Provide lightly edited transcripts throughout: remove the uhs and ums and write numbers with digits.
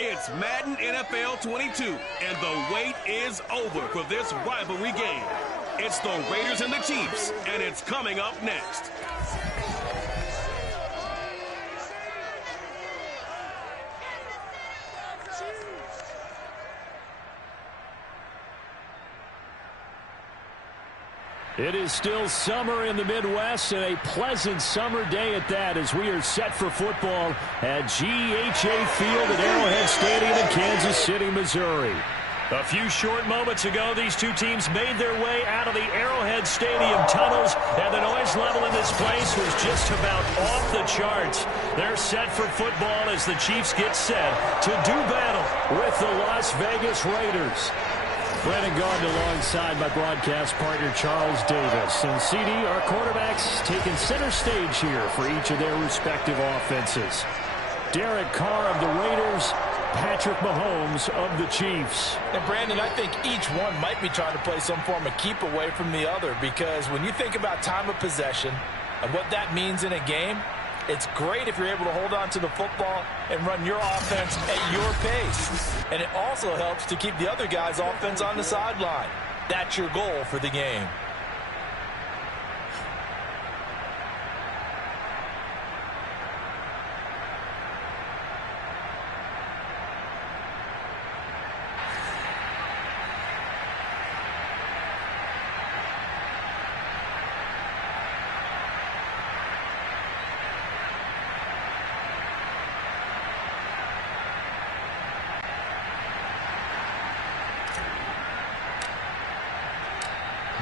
It's Madden NFL 22, and the wait is over for this rivalry game. It's the Raiders and the Chiefs, and it's coming up next. It is still summer in the Midwest, and a pleasant summer day at that, as we are set for football at H2h Field at Arrowhead Stadium in Kansas City, Missouri. A few short moments ago, these two teams made their way out of the Arrowhead Stadium tunnels, and the noise level in this place was just about off the charts. They're set for football as the Chiefs get set to do battle with the Las Vegas Raiders. Brandon Garden alongside my broadcast partner Charles Davis. And CD, our quarterbacks taking center stage here for each of their respective offenses. Derek Carr of the Raiders, Patrick Mahomes of the Chiefs. And Brandon, I think each one might be trying to play some form of keep away from the other, because when you think about time of possession and what that means in a game, it's great if you're able to hold on to the football and run your offense at your pace. And it also helps to keep the other guy's offense on the sideline. That's your goal for the game.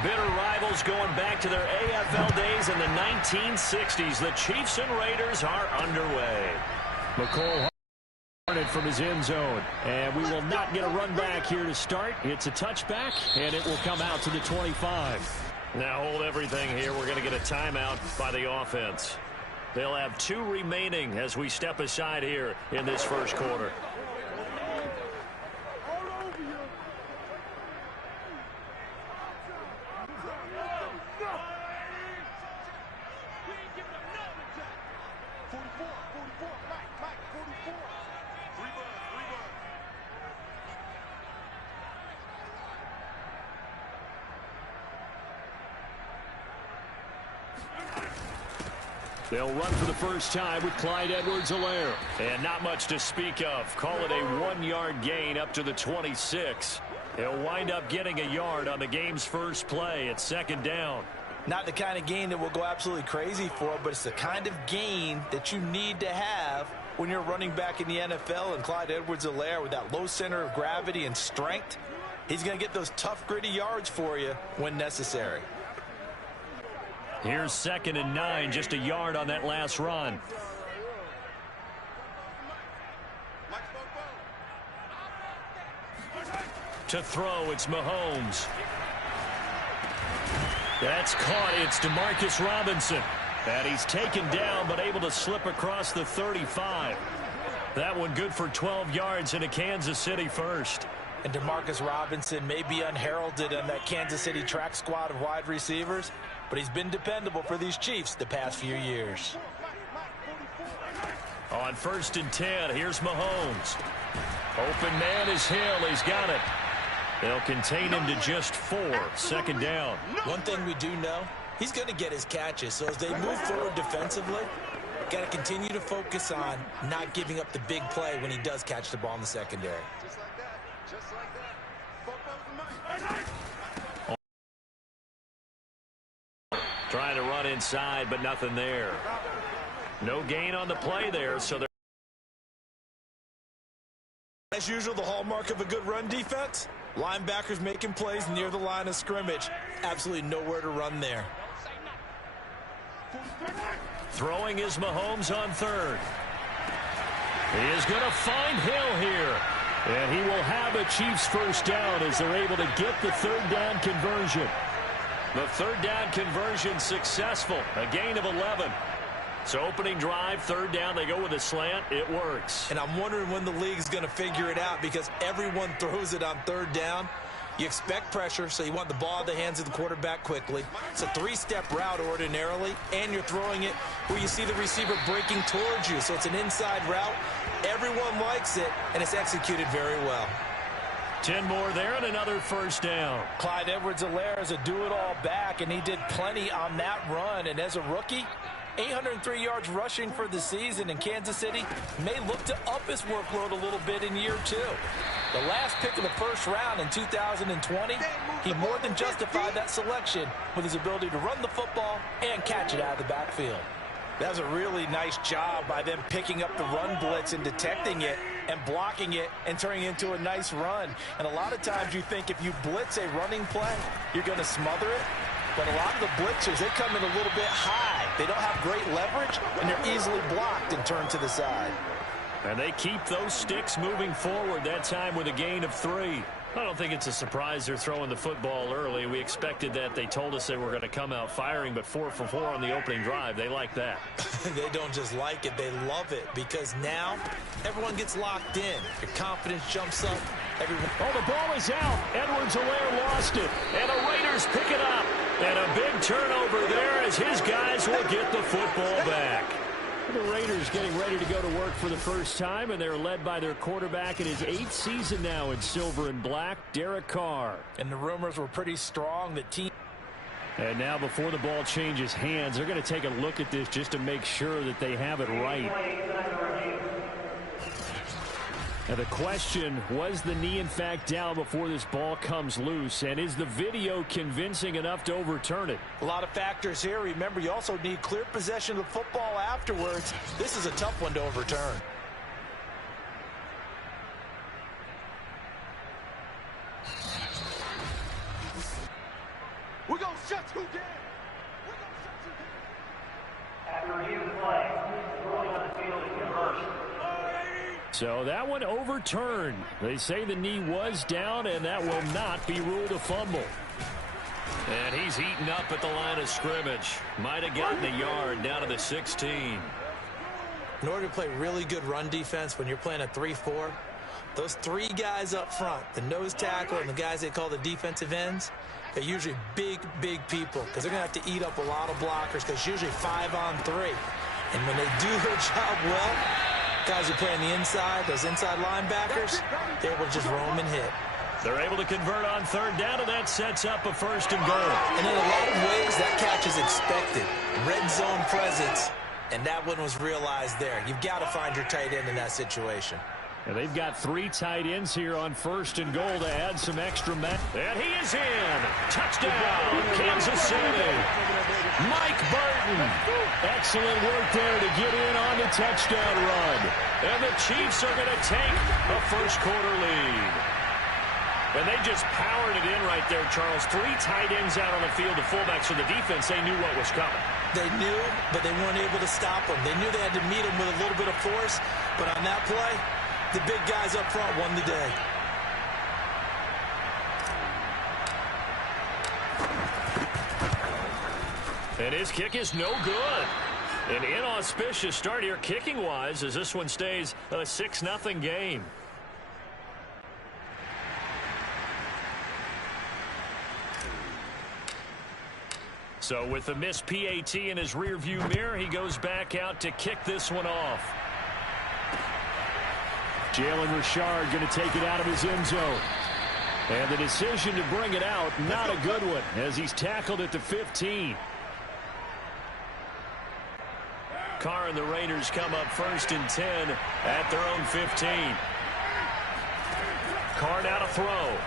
Bitter rivals going back to their AFL days in the 1960s. The Chiefs and Raiders are underway. McCole Harnett from his end zone. And we will not get a run back here to start. It's a touchback, and it will come out to the 25. Now hold everything here. We're going to get a timeout by the offense. They'll have 2 remaining as we step aside here in this first quarter. They'll run for the first time with Clyde Edwards-Helaire. And not much to speak of. Call it a 1-yard gain up to the 26. He'll wind up getting a yard on the game's first play at second down. Not the kind of gain that we'll go absolutely crazy for, but it's the kind of gain that you need to have when you're running back in the NFL. And Clyde Edwards-Helaire, with that low center of gravity and strength, he's going to get those tough, gritty yards for you when necessary. Here's 2nd and 9, just a yard on that last run. To throw, it's Mahomes. That's caught. It's DeMarcus Robinson. And he's taken down, but able to slip across the 35. That one good for 12 yards in a Kansas City first. And DeMarcus Robinson may be unheralded on that Kansas City track squad of wide receivers, but he's been dependable for these Chiefs the past few years. On 1st and 10, here's Mahomes. Open man is Hill. He's got it. They'll contain him to just 4. 2nd down. One thing we do know, he's going to get his catches. So as they move forward defensively, got to continue to focus on not giving up the big play when he does catch the ball in the secondary. Just like that. Trying to run inside, but nothing there. No gain on the play there, so they're... As usual, the hallmark of a good run defense, linebackers making plays near the line of scrimmage. Absolutely nowhere to run there. Throwing is Mahomes on 3rd. He is going to find Hill here. And he will have a Chiefs first down as they're able to get the 3rd down conversion. The 3rd down conversion successful. A gain of 11. So opening drive, 3rd down, they go with a slant. It works. And I'm wondering when the league's going to figure it out, because everyone throws it on 3rd down. You expect pressure, so you want the ball in the hands of the quarterback quickly. It's a 3-step route ordinarily, and you're throwing it where you see the receiver breaking towards you. So it's an inside route. Everyone likes it, and it's executed very well. 10 more there and another first down. Clyde Edwards-Helaire is a do-it-all back, and he did plenty on that run. And as a rookie, 803 yards rushing for the season, and Kansas City may look to up his workload a little bit in year 2. The last pick of the first round in 2020, he more than justified that selection with his ability to run the football and catch it out of the backfield. That was a really nice job by them picking up the run blitz and detecting it and blocking it and turning it into a nice run. And a lot of times you think if you blitz a running play, you're going to smother it. But a lot of the blitzers, they come in a little bit high. They don't have great leverage, and they're easily blocked and turned to the side. And they keep those sticks moving forward, that time with a gain of 3. I don't think it's a surprise they're throwing the football early. We expected that. They told us they were going to come out firing, but 4 for 4 on the opening drive. They like that. They don't just like it, they love it, because now everyone gets locked in. Your confidence jumps up. Oh, the ball is out. Edwards-Helaire lost it, and the Raiders pick it up. And a big turnover there as his guys will get the football back. The Raiders getting ready to go to work for the first time, and they're led by their quarterback in his 8th season now in silver and black, Derek Carr. And the rumors were pretty strong that team. And now before the ball changes hands, they're going to take a look at this just to make sure that they have it right. Now the question, was the knee in fact down before this ball comes loose? And is the video convincing enough to overturn it? A lot of factors here. Remember, you also need clear possession of the football afterwards. This is a tough one to overturn. We're going to shut you down. After review of the play, ruling on the field is reversed. So that one overturned. They say the knee was down, and that will not be ruled a fumble. And he's heating up at the line of scrimmage. Might have gotten a yard down to the 16. In order to play really good run defense when you're playing a 3-4, those 3 guys up front, the nose tackle and the guys they call the defensive ends, they're usually big, big people because they're going to have to eat up a lot of blockers because it's usually 5 on 3. And when they do their job well, guys who play on the inside, those inside linebackers, they're able to just roam and hit. They're able to convert on 3rd down, and that sets up a 1st and goal. And in a lot of ways, that catch is expected. Red zone presence, and that one was realized there. You've got to find your tight end in that situation. And they've got 3 tight ends here on 1st and goal to add some extra men. And he is in. Touchdown, Kansas City. Mike Burton. Excellent work there to get in on the touchdown run. And the Chiefs are going to take a first-quarter lead. And they just powered it in right there, Charles. 3 tight ends out on the field, the fullbacks for the defense. They knew what was coming. They knew, but they weren't able to stop them. They knew they had to meet them with a little bit of force. But on that play, the big guys up front won the day. And his kick is no good. An inauspicious start here kicking-wise as this one stays a 6-0 game. So with the missed PAT in his rearview mirror, he goes back out to kick this one off. Jalen Richard going to take it out of his end zone. And the decision to bring it out, not a good one, as he's tackled at the 15. Carr and the Raiders come up 1st and 10 at their own 15. Carr now to throw.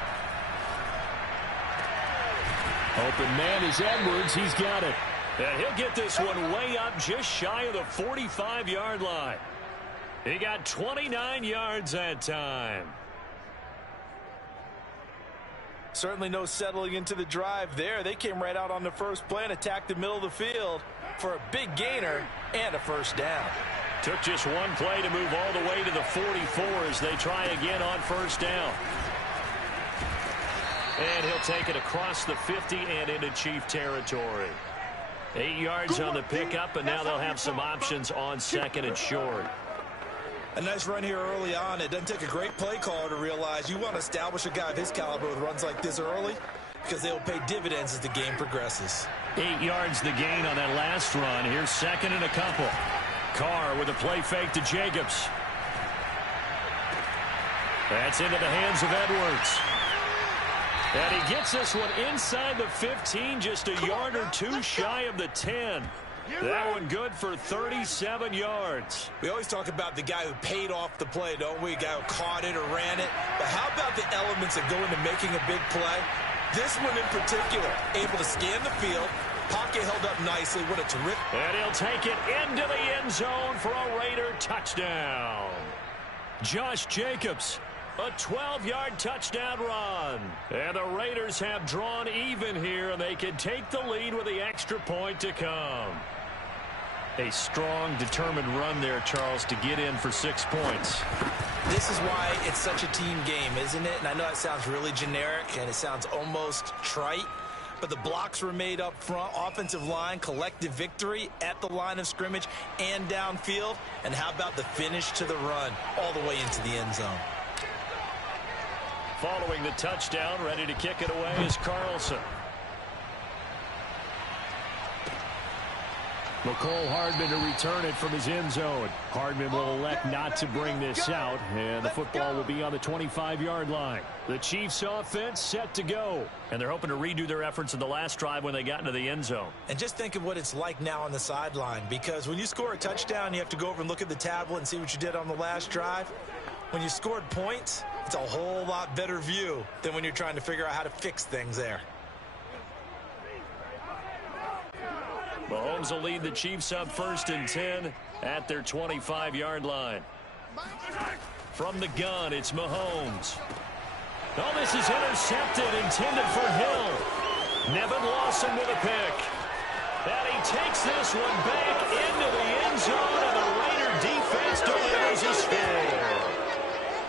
Open man is Edwards. He's got it. And he'll get this one way up just shy of the 45-yard line. He got 29 yards that time. Certainly no settling into the drive there. They came right out on the first play and attacked the middle of the field for a big gainer and a first down. Took just one play to move all the way to the 44 as they try again on first down. And he'll take it across the 50 and into Chief territory. 8 yards on the pickup, and now they'll have some options on 2nd and short. A nice run here early on. It doesn't take a great play caller to realize you want to establish a guy of his caliber with runs like this early because they'll pay dividends as the game progresses. 8 yards the gain on that last run. Here's 2nd and a couple. Carr with a play fake to Jacobs. That's into the hands of Edwards. And he gets this one inside the 15, just a yard or two shy of the 10. That one good for 37 yards. We always talk about the guy who paid off the play, don't we? A guy who caught it or ran it. But how about the elements that go into making a big play? This one in particular, able to scan the field, pocket held up nicely. What a terrific. And he'll take it into the end zone for a Raider touchdown. Josh Jacobs, a 12-yard touchdown run. And the Raiders have drawn even here, and they can take the lead with the extra point to come. A strong, determined run there, Charles, to get in for 6 points. This is why it's such a team game, isn't it? And I know that sounds really generic, and it sounds almost trite. But the blocks were made up front, offensive line, collective victory at the line of scrimmage and downfield. And how about the finish to the run all the way into the end zone? Following the touchdown, ready to kick it away is Carlson. McCole Hardman to return it from his end zone. Hardman will elect not to bring this out, and the football will be on the 25-yard line. The Chiefs offense set to go, and they're hoping to redo their efforts in the last drive when they got into the end zone. And just think of what it's like now on the sideline, because when you score a touchdown, you have to go over and look at the tablet and see what you did on the last drive. When you scored points, it's a whole lot better view than when you're trying to figure out how to fix things there. Mahomes will lead the Chiefs up 1st and 10 at their 25-yard line. From the gun, it's Mahomes. Oh, this is intercepted, intended for Hill. Nevin Lawson with a pick. And he takes this one back into the end zone, and the Raider defense delivers a score.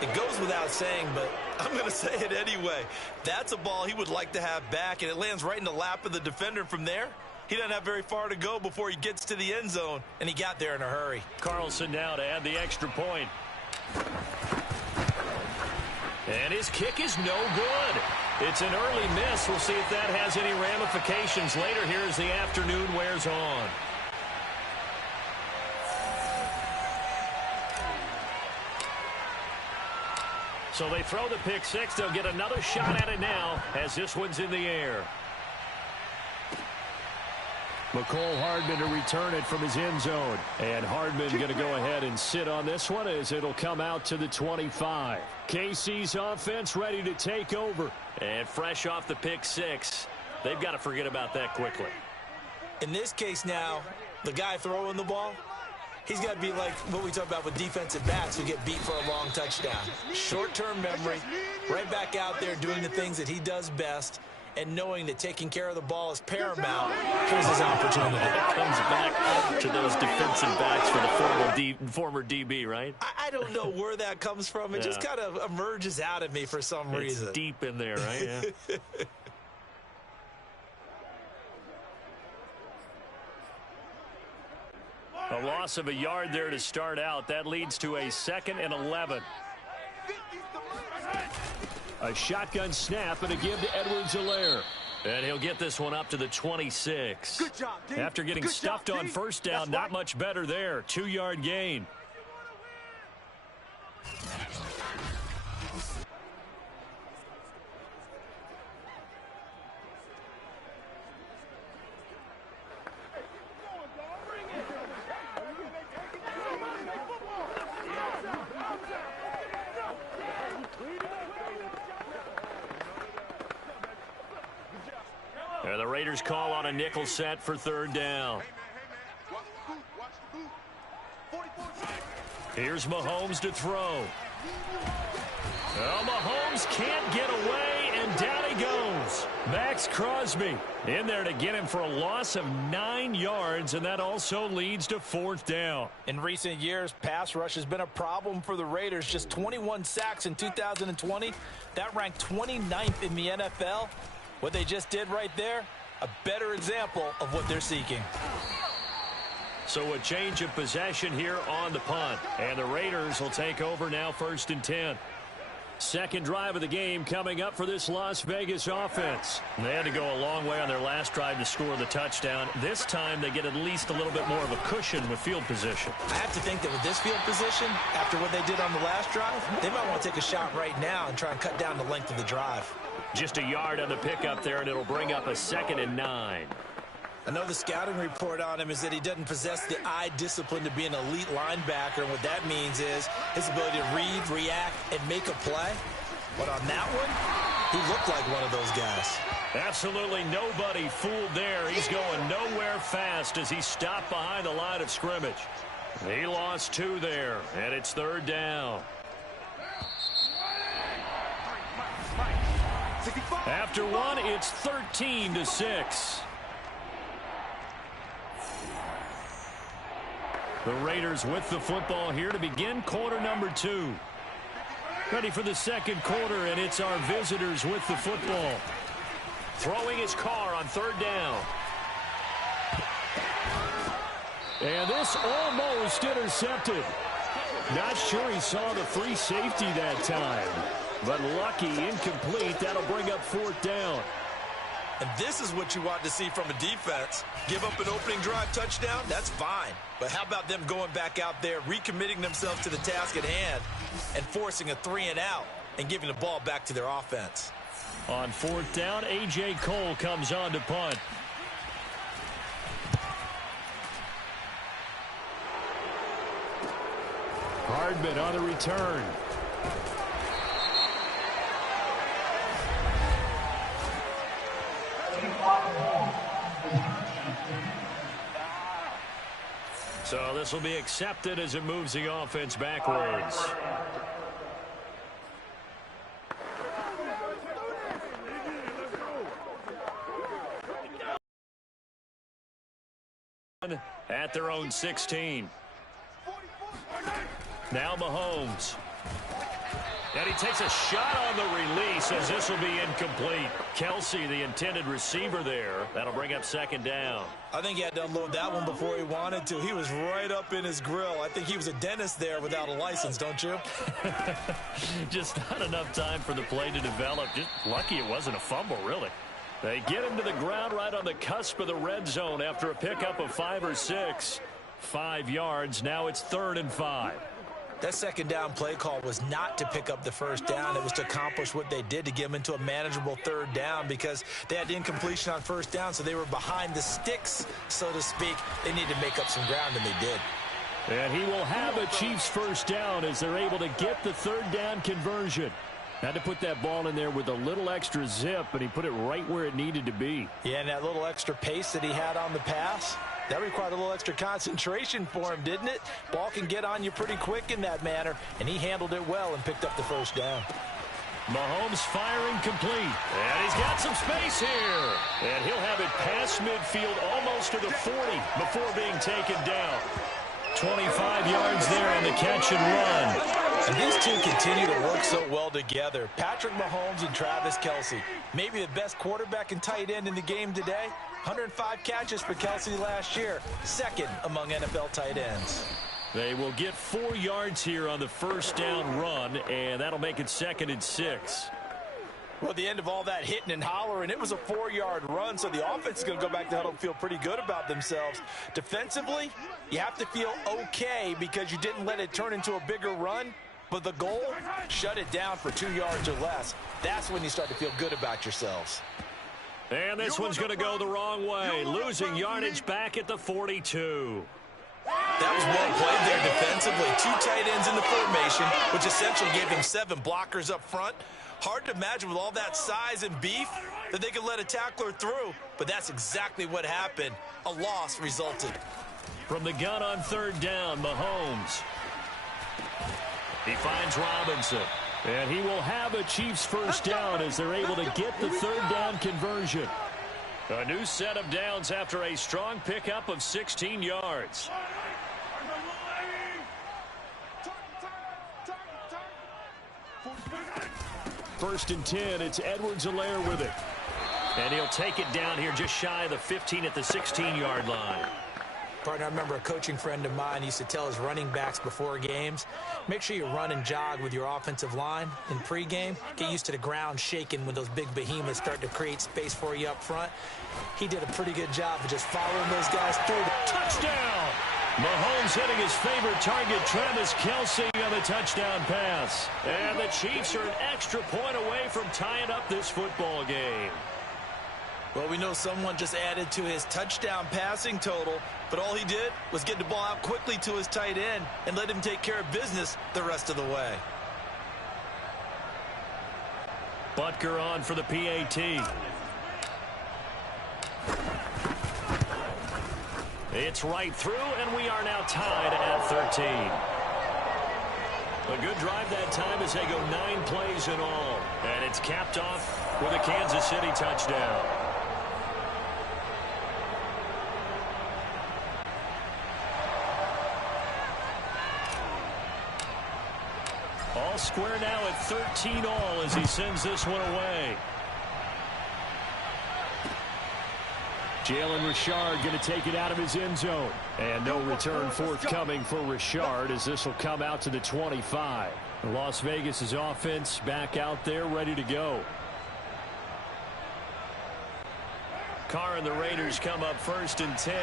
It goes without saying, but I'm going to say it anyway. That's a ball he would like to have back, and it lands right in the lap of the defender from there. He doesn't have very far to go before he gets to the end zone, and he got there in a hurry. Carlson now to add the extra point. And his kick is no good. It's an early miss. We'll see if that has any ramifications later here as the afternoon wears on. So they throw the pick six. They'll get another shot at it now as this one's in the air. McCole Hardman to return it from his end zone. And Hardman going to go ahead and sit on this one as it'll come out to the 25. KC's offense ready to take over. And fresh off the pick six, they've got to forget about that quickly. In this case now, the guy throwing the ball, he's got to be like what we talk about with defensive backs who get beat for a long touchdown. Short-term memory, right back out there doing the things that he does best, and knowing that taking care of the ball is paramount. Here's his opportunity. It comes back to those defensive backs for the former DB, right? I don't know where that comes from. It just kind of emerges out of me for some reason. It's deep in there, right? Yeah. A loss of a yard there to start out. That leads to a 2nd and 11. A shotgun snap and a give to Edwards-Helaire. And he'll get this one up to the 26. Good job, Dave. After getting stuffed on first down, not much better there. 2-yard gain. And the Raiders call on a nickel set for 3rd down. Here's Mahomes to throw. Well, Mahomes can't get away, and down he goes. Max Crosby in there to get him for a loss of 9 yards, and that also leads to 4th down. In recent years, pass rush has been a problem for the Raiders. Just 21 sacks in 2020. That ranked 29th in the NFL. What they just did right there, a better example of what they're seeking. So a change of possession here on the punt. And the Raiders will take over now 1st and 10. Second drive of the game coming up for this Las Vegas offense. They had to go a long way on their last drive to score the touchdown. This time they get at least a little bit more of a cushion with field position. I have to think that with this field position, after what they did on the last drive, they might want to take a shot right now and try and cut down the length of the drive. Just a yard on the pickup there, and it'll bring up a 2nd and 9. I know the scouting report on him is that he doesn't possess the eye discipline to be an elite linebacker. And what that means is his ability to read, react, and make a play. But on that one, he looked like one of those guys. Absolutely nobody fooled there. He's going nowhere fast as he stopped behind the line of scrimmage. He lost 2 there, and it's 3rd down. After 1, it's 13-6. The Raiders with the football here to begin quarter number 2. Ready for the second quarter, and it's our visitors with the football. Throwing his car on 3rd down. And this almost intercepted. Not sure he saw the free safety that time. But lucky, incomplete. That'll bring up 4th down. And this is what you want to see from a defense. Give up an opening drive touchdown, that's fine. But how about them going back out there, recommitting themselves to the task at hand, and forcing a 3-and-out and giving the ball back to their offense. On 4th down, A.J. Cole comes on to punt. Hardman on the return. So this will be accepted as it moves the offense backwards. At their own 16. Now Mahomes. And he takes a shot on the release as this will be incomplete. Kelsey, the intended receiver there. That'll bring up 2nd down. I think he had to unload that one before he wanted to. He was right up in his grill. I think he was a dentist there without a license, don't you? Just not enough time for the play to develop. Just lucky it wasn't a fumble, really. They get him to the ground right on the cusp of the red zone after a pickup of 5 or 6. 5 yards. Now it's 3rd and 5. That 2nd down play call was not to pick up the 1st down. It was to accomplish what they did to get them into a manageable 3rd down because they had incompletion on 1st down, so they were behind the sticks, so to speak. They needed to make up some ground, and they did. And he will have a Chiefs 1st down as they're able to get the 3rd down conversion. Had to put that ball in there with a little extra zip, and he put it right where it needed to be. Yeah, and that little extra pace that he had on the pass, that required a little extra concentration for him, didn't it? Ball can get on you pretty quick in that manner, and he handled it well and picked up the 1st down. Mahomes firing complete. And he's got some space here. And he'll have it past midfield almost to the 40 before being taken down. 25 yards there on the catch and run. And these two continue to work so well together. Patrick Mahomes and Travis Kelsey. Maybe the best quarterback and tight end in the game today. 105 catches for Kelsey last year. 2nd among NFL tight ends. They will get 4 yards here on the 1st down run, and that'll make it 2nd and 6. Well, at the end of all that hitting and hollering, it was a 4-yard run, so the offense is going to go back to huddle and feel pretty good about themselves. Defensively, you have to feel okay because you didn't let it turn into a bigger run, but the goal, shut it down for 2 yards or less. That's when you start to feel good about yourselves. And this one's going to go the wrong way, losing yardage back at the 42. That was well played there defensively. 2 tight ends in the formation, which essentially gave them 7 blockers up front. Hard to imagine with all that size and beef that they could let a tackler through, but that's exactly what happened. A loss resulted. From the gun on 3rd down, Mahomes. He finds Robinson. And he will have a Chiefs 1st down as they're able to get the 3rd down conversion. A new set of downs after a strong pickup of 16 yards. First and 10, it's Edwards-Helaire with it. And he'll take it down here just shy of the 15 at the 16-yard line. Partner, I remember a coaching friend of mine used to tell his running backs before games, make sure you run and jog with your offensive line in pregame. Get used to the ground shaking when those big behemoths start to create space for you up front. He did a pretty good job of just following those guys through the touchdown. Mahomes hitting his favorite target, Travis Kelce, on the touchdown pass. And the Chiefs are an extra point away from tying up this football game. Well, we know someone just added to his touchdown passing total, but all he did was get the ball out quickly to his tight end and let him take care of business the rest of the way. Butker on for the PAT. It's right through, and we are now tied at 13. A good drive that time as they go 9 plays in all. And it's capped off with a Kansas City touchdown. All square now at 13 all as he sends this one away. Jalen Richard going to take it out of his end zone. And no return forthcoming for Richard as this will come out to the 25. Las Vegas' offense back out there ready to go. Carr and the Raiders come up 1st and 10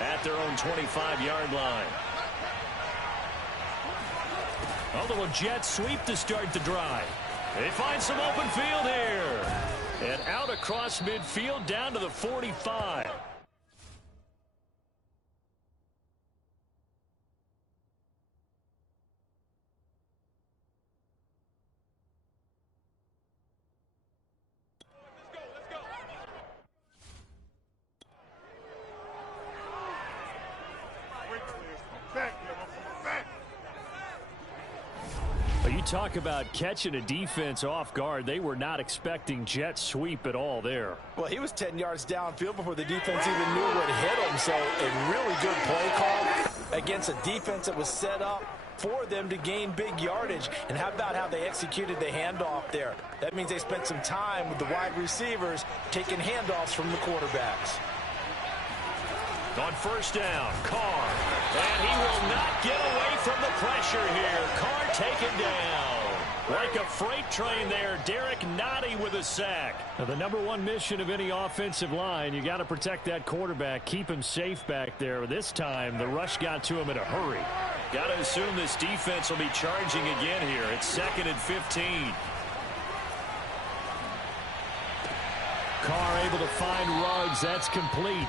at their own 25-yard line. A little jet sweep to start the drive. They find some open field here. And out across midfield down to the 45. You talk about catching a defense off guard. They were not expecting jet sweep at all there. Well, he was 10 yards downfield before the defense even knew where to hit him. So a really good play call against a defense that was set up for them to gain big yardage. And how about how they executed the handoff there? That means they spent some time with the wide receivers taking handoffs from the quarterbacks. On 1st down, Carr. And he will not get away from the pressure here. Carr taken down. Like a freight train there, Derek Nottie with a sack. Now, the #1 mission of any offensive line, you got to protect that quarterback, keep him safe back there. This time, the rush got to him in a hurry. Got to assume this defense will be charging again here. It's 2nd and 15. Carr able to find Ruggs. That's complete.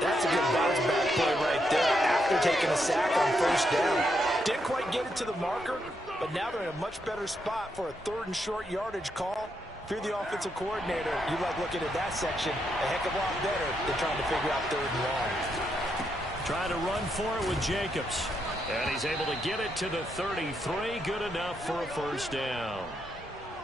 That's a good bounce back play right there after taking a sack on 1st down. Didn't quite get it to the marker, but now they're in a much better spot for a 3rd and short yardage call. If you're the offensive coordinator, you like looking at that section a heck of a lot better than trying to figure out 3rd and long. Trying to run for it with Jacobs. And he's able to get it to the 33. Good enough for a 1st down.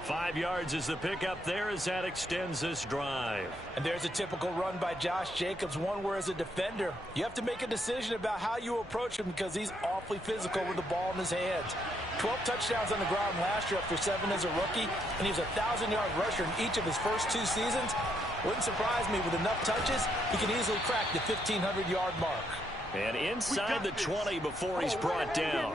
5 yards is the pickup there as that extends this drive. And there's a typical run by Josh Jacobs, one where as a defender, you have to make a decision about how you approach him because he's awfully physical with the ball in his hands. 12 touchdowns on the ground last year after 7 as a rookie, and he was a 1,000-yard rusher in each of his first 2 seasons. Wouldn't surprise me with enough touches, he can easily crack the 1,500-yard mark. And inside the 20 before he's brought down.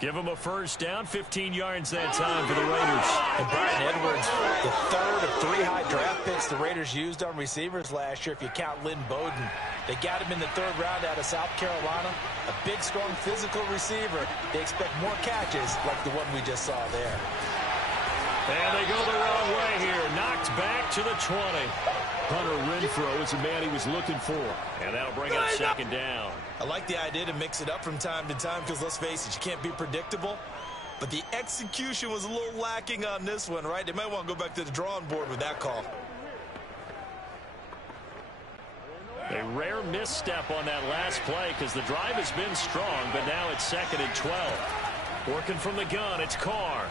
Give him a 1st down, 15 yards that time for the Raiders. And Brian Edwards, the 3rd of 3 high draft picks the Raiders used on receivers last year if you count Lynn Bowden. They got him in the 3rd round out of South Carolina. A big, strong, physical receiver. They expect more catches like the one we just saw there. And they go the wrong way here. Knocked back to the 20. Hunter Renfrow is the man he was looking for. And that'll bring up 2nd down. I like the idea to mix it up from time to time because, let's face it, you can't be predictable. But the execution was a little lacking on this one, right? They might want to go back to the drawing board with that call. A rare misstep on that last play because the drive has been strong, but now it's 2nd and 12. Working from the gun, it's Carr.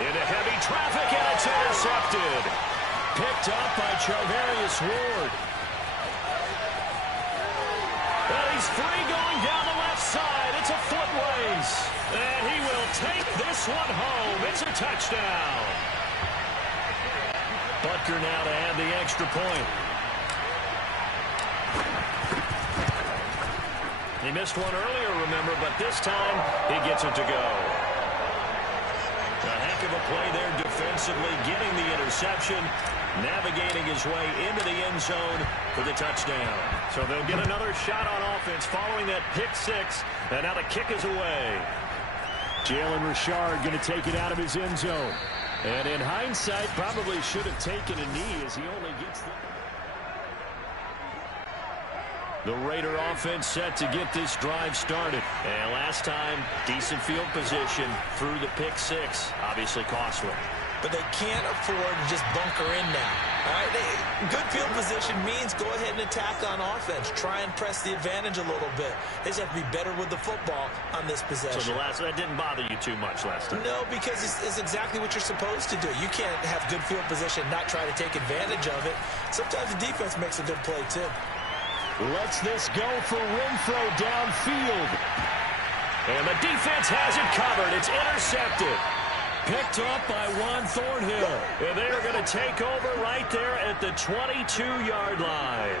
Into heavy traffic, and it's intercepted. Picked up by Charvarius Ward. And he's free going down the left side. It's a foot race. And he will take this one home. It's a touchdown. Butker now to add the extra point. He missed one earlier, remember, but this time he gets it to go. A heck of a play there defensively, getting the interception, navigating his way into the end zone for the touchdown. So they'll get another shot on offense following that pick six, and now the kick is away. Jalen Richard going to take it out of his end zone. And in hindsight, probably should have taken a knee as he only gets the Raider offense set to get this drive started. And last time, decent field position through the pick six. Obviously costly. But they can't afford to just bunker in now. All right, good field position means go ahead and attack on offense. Try and press the advantage a little bit. They just have to be better with the football on this possession. So that didn't bother you too much last time? No, because it's exactly what you're supposed to do. You can't have good field position and not try to take advantage of it. Sometimes the defense makes a good play, too. Lets this go for Renfro downfield. And the defense has it covered. It's intercepted. Picked up by Juan Thornhill. And they're going to take over right there at the 22-yard line.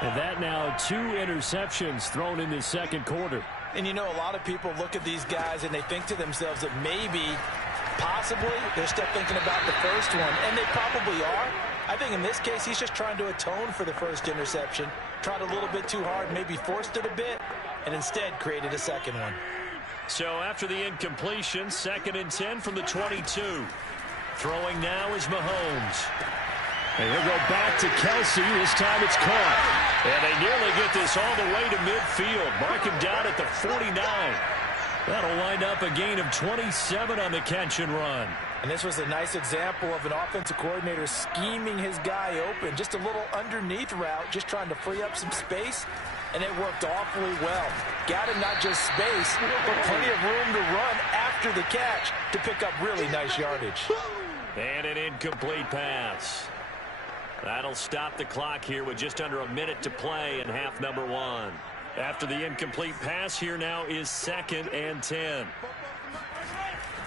And that now 2 interceptions thrown in the second quarter. And you know, a lot of people look at these guys and they think to themselves that maybe, possibly, they're still thinking about the first one. And they probably are. I think in this case, he's just trying to atone for the first interception. Tried a little bit too hard, maybe forced it a bit, and instead created a second one. So after the incompletion, 2nd and 10 from the 22. Throwing now is Mahomes. And he'll go back to Kelsey. This time it's caught. And they nearly get this all the way to midfield. Mark him down at the 49. That'll wind up a gain of 27 on the catch and run. And this was a nice example of an offensive coordinator scheming his guy open. Just a little underneath route, just trying to free up some space. And it worked awfully well. Got him not just space, but plenty of room to run after the catch to pick up really nice yardage. And an incomplete pass. That'll stop the clock here with just under a minute to play in half number 1. After the incomplete pass, here now is 2nd and 10.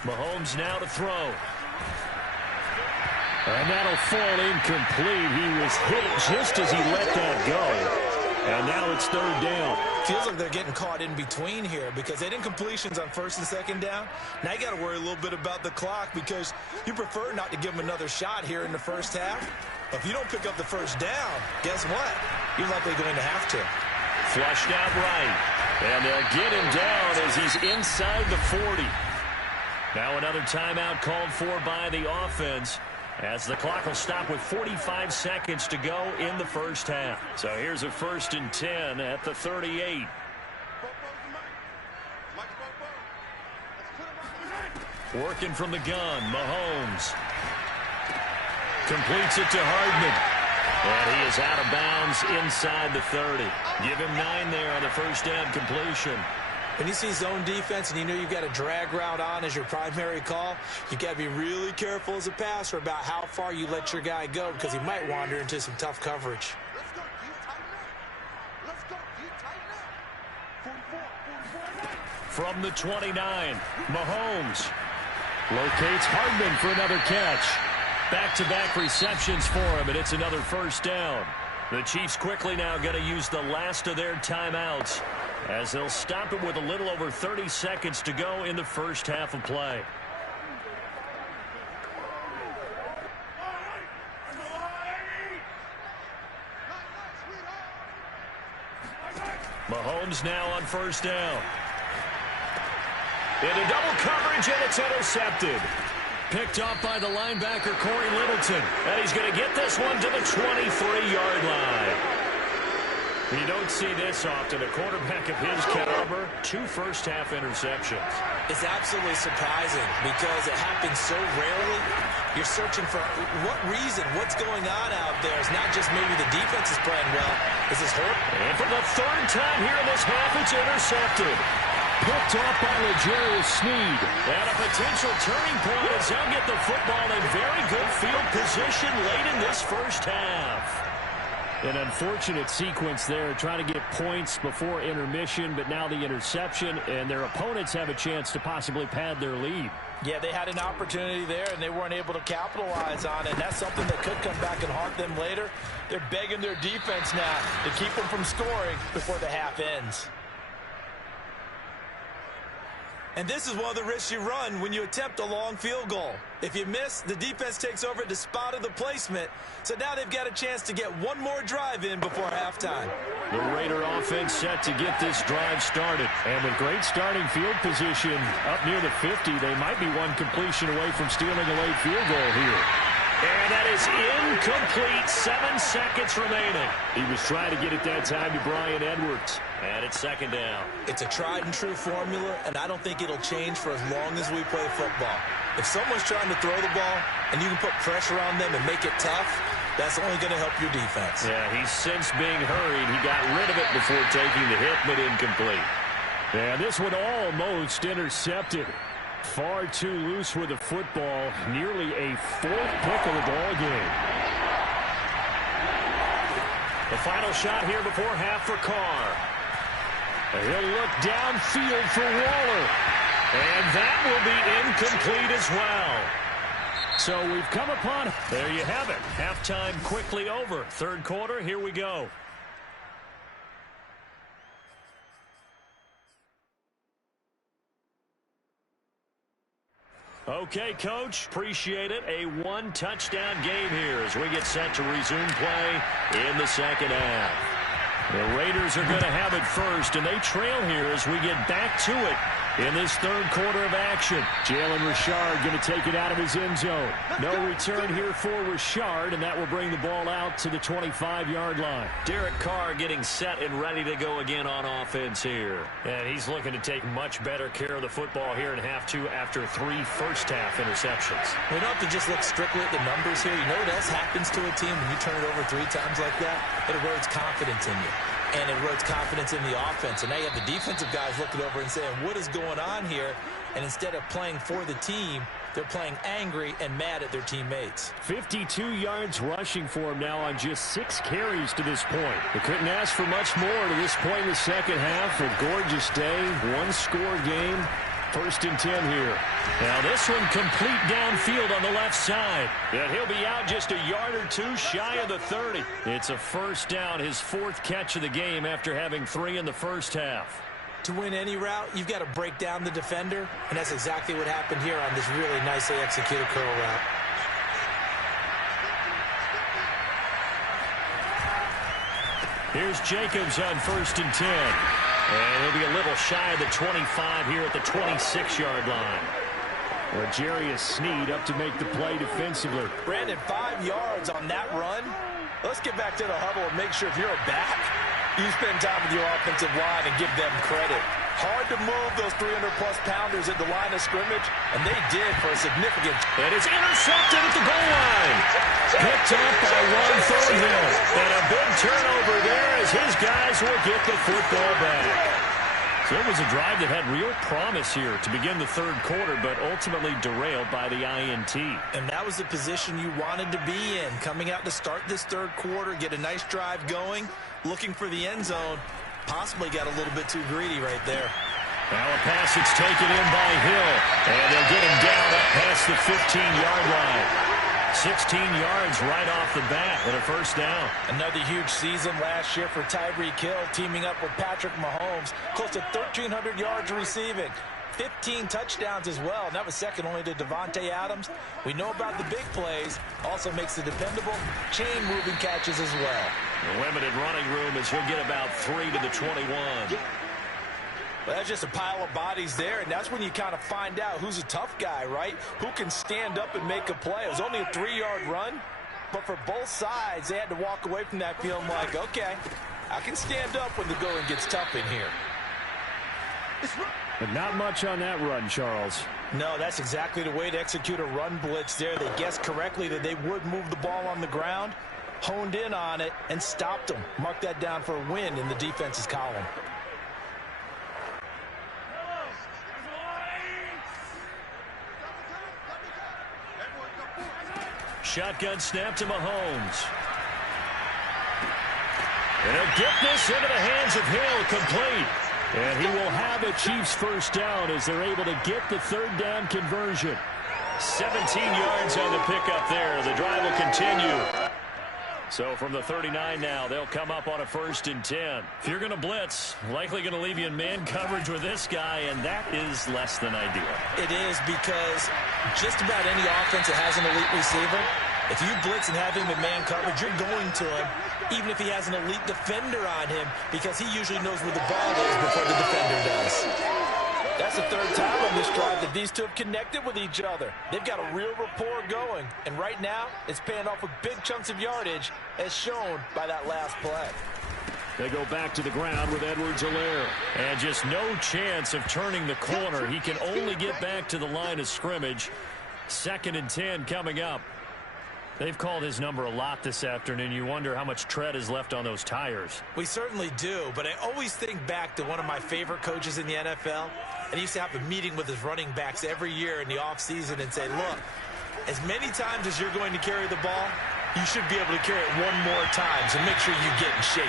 Mahomes now to throw. And that'll fall incomplete. He was hit just as he let that go. And now it's 3rd down. Feels like they're getting caught in between here because they had incompletions on 1st and 2nd down. Now you got to worry a little bit about the clock because you prefer not to give them another shot here in the first half. But if you don't pick up the first down, guess what? You're likely going to have to. Flushed out right. And they'll get him down as he's inside the 40. Now another timeout called for by the offense as the clock will stop with 45 seconds to go in the first half. So here's a 1st and 10 at the 38. Working from the gun, Mahomes. Completes it to Hardman. And he is out of bounds inside the 30. Give him 9 there on the first down completion. When you see zone defense and you know you've got a drag route on as your primary call, you got to be really careful as a passer about how far you let your guy go because he might wander into some tough coverage. From the 29, Mahomes locates Hardman for another catch. Back-to-back receptions for him, and it's another first down. The Chiefs quickly now going to use the last of their timeouts as they'll stop it with a little over 30 seconds to go in the first half of play. Mahomes now on first down. Into double coverage, and it's intercepted. Picked up by the linebacker, Corey Littleton. And he's going to get this one to the 23-yard line. You don't see this often. A quarterback of his caliber, 2 first-half interceptions. It's absolutely surprising because it happens so rarely. You're searching for what reason, what's going on out there. It's not just maybe the defense is playing well. Is this hurt? And for the 3rd time here in this half, it's intercepted. Picked off by L'Jarius Sneed. And a potential turning point as they'll get the football in very good field position late in this first half. An unfortunate sequence there, trying to get points before intermission, but now the interception, and their opponents have a chance to possibly pad their lead. Yeah, they had an opportunity there, and they weren't able to capitalize on it, and that's something that could come back and haunt them later. They're begging their defense now to keep them from scoring before the half ends. And this is one of the risks you run when you attempt a long field goal. If you miss, the defense takes over at the spot of the placement. So now they've got a chance to get one more drive in before halftime. The Raider offense set to get this drive started. And with great starting field position up near the 50, they might be one completion away from stealing a late field goal here. And that is incomplete. 7 seconds remaining. He was trying to get it that time to Bryan Edwards. And it's second down. It's a tried and true formula, and I don't think it'll change for as long as we play football. If someone's trying to throw the ball and you can put pressure on them and make it tough, that's only going to help your defense. Yeah, he's since being hurried. He got rid of it before taking the hit, but incomplete. And this one almost intercepted. Far too loose with the football. Nearly a 4th pick of the ball game. The final shot here before half for Carr. He'll look downfield for Waller. And that will be incomplete as well. So we've come upon, there you have it. Halftime quickly over. Third quarter, here we go. Okay, Coach, appreciate it. A 1-touchdown game here as we get set to resume play in the second half. The Raiders are going to have it first, and they trail here as we get back to it in this third quarter of action. Jalen Richard going to take it out of his end zone. No return here for Richard, and that will bring the ball out to the 25-yard line. Derek Carr getting set and ready to go again on offense here. And he's looking to take much better care of the football here in half two after 3 first-half interceptions. We don't have to just look strictly at the numbers here. You know what else happens to a team when you turn it over 3 times like that? It erodes confidence in you. And it erodes confidence in the offense. And now you have the defensive guys looking over and saying, what is going on here? And instead of playing for the team, they're playing angry and mad at their teammates. 52 yards rushing for him now on just 6 carries to this point. They couldn't ask for much more to this point in the second half. A gorgeous day, 1-score game. 1st and 10 here. Now this one complete downfield on the left side. And he'll be out just a yard or 2 shy of the 30. It's a first down, his 4th catch of the game after having 3 in the first half. To win any route, you've got to break down the defender, and that's exactly what happened here on this really nicely executed curl route. Here's Jacobs on 1st and 10. And he'll be a little shy of the 25 here at the 26-yard line. L'Jarius Sneed up to make the play defensively. Brandon, 5 yards on that run. Let's get back to the huddle and make sure if you're a back, you spend time with your offensive line and give them credit. Hard to move those 300-plus pounders at the line of scrimmage, and they did for a significant. And it's intercepted at the goal line. Picked up by Ron Thornhill. And a big turnover there as his guys will get the football back. So it was a drive that had real promise here to begin the third quarter, but ultimately derailed by the INT. And that was the position you wanted to be in, coming out to start this third quarter, get a nice drive going, looking for the end zone. Possibly got a little bit too greedy right there. Now a pass that's taken in by Hill, and they'll get him down up past the 15-yard line. 16 yards right off the bat and a first down. Another huge season last year for Tyreek Hill, teaming up with Patrick Mahomes. Close to 1,300 yards receiving. 15 touchdowns as well, and that was second only to Devontae Adams. We know about the big plays. Also makes the dependable chain-moving catches as well. The limited running room as he'll get about 3 to the 21. Well, that's just a pile of bodies there, and that's when you kind of find out who's a tough guy, right? Who can stand up and make a play. It was only a 3-yard run, but for both sides, they had to walk away from that feeling like, okay, I can stand up when the going gets tough in here. But not much on that run, Charles. No, that's exactly the way to execute a run blitz there. They guessed correctly that they would move the ball on the ground, honed in on it, and stopped them. Mark that down for a win in the defense's column. Shotgun snap to Mahomes. And he'll get this into the hands of Hill, complete. And he will have a Chiefs first down as they're able to get the third down conversion. 17 yards on the pickup there. The drive will continue. So from the 39 now, they'll come up on a 1st and 10. If you're going to blitz, likely going to leave you in man coverage with this guy, and that is less than ideal. It is, because just about any offense that has an elite receiver, if you blitz and have him in man coverage, you're going to him, even if he has an elite defender on him, because he usually knows where the ball is before the defender does. That's the third time on this drive that these two have connected with each other. They've got a real rapport going, and right now it's paying off with big chunks of yardage, as shown by that last play. They go back to the ground with Edwards-Helaire. And just no chance of turning the corner. He can only get back to the line of scrimmage. 2nd and 10 coming up. They've called his number a lot this afternoon. You wonder how much tread is left on those tires. We certainly do, but I always think back to one of my favorite coaches in the NFL. And he used to have a meeting with his running backs every year in the offseason and say, look, as many times as you're going to carry the ball, you should be able to carry it one more time, so make sure you get in shape.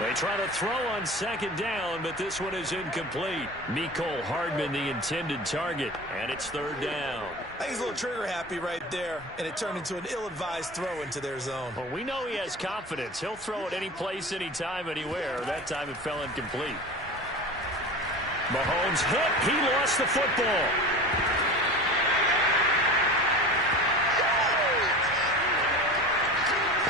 They try to throw on 2nd down, but this one is incomplete. Mecole Hardman, the intended target, and it's 3rd down. I think he's a little trigger happy right there, and it turned into an ill-advised throw into their zone. Well, we know he has confidence. He'll throw it any place, anytime, anywhere. That time it fell incomplete. Mahomes hit. He lost the football.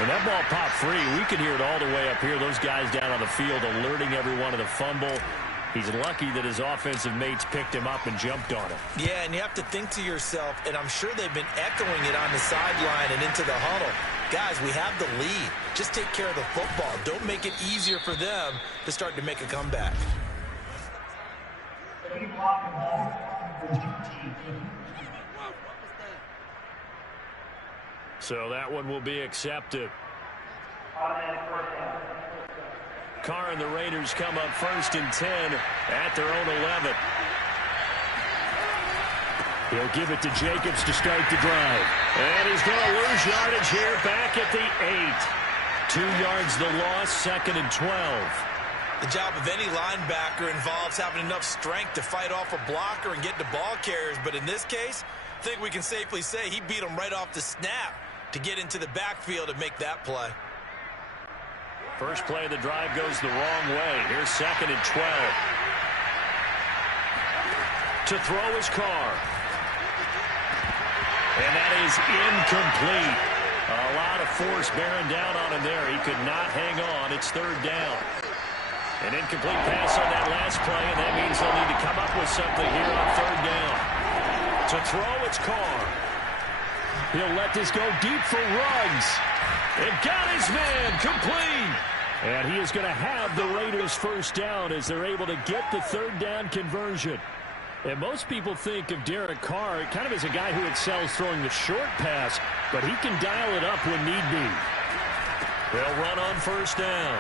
When that ball popped free, we could hear it all the way up here. Those guys down on the field alerting everyone of the fumble. He's lucky that his offensive mates picked him up and jumped on him. Yeah, and you have to think to yourself, and I'm sure they've been echoing it on the sideline and into the huddle. Guys, we have the lead. Just take care of the football. Don't make it easier for them to start to make a comeback. So that one will be accepted. Carr and the Raiders come up 1st and 10 at their own 11. He'll give it to Jacobs to start the drive. And he's going to lose yardage here back at the 8. 2 yards the loss, 2nd and 12. The job of any linebacker involves having enough strength to fight off a blocker and get to ball carriers. But in this case, I think we can safely say he beat him right off the snap to get into the backfield and make that play. First play of the drive goes the wrong way. Here's 2nd and 12. To throw is Carr. And that is incomplete. A lot of force bearing down on him there. He could not hang on. It's 3rd down. An incomplete pass on that last play, and that means they'll need to come up with something here on 3rd down. To throw, it's Carr. He'll let this go deep for Ruggs. And got his man complete. And he is going to have the Raiders first down as they're able to get the 3rd down conversion. And most people think of Derek Carr kind of as a guy who excels throwing the short pass, but he can dial it up when need be. They'll run on 1st down.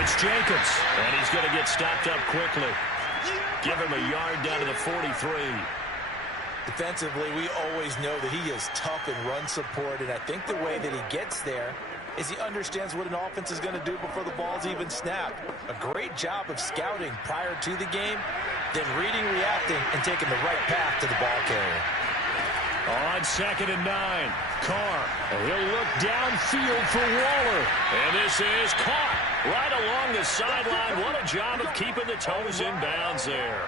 It's Jacobs, and he's going to get stopped up quickly. Give him a yard down to the 43. Defensively, we always know that he is tough in run support, and I think the way that he gets there is he understands what an offense is going to do before the ball's even snapped. A great job of scouting prior to the game, then reading, reacting, and taking the right path to the ball carrier. On 2nd and 9, Carr. He'll look downfield for Waller. And this is caught right along the sideline. What a job of keeping the toes in bounds there.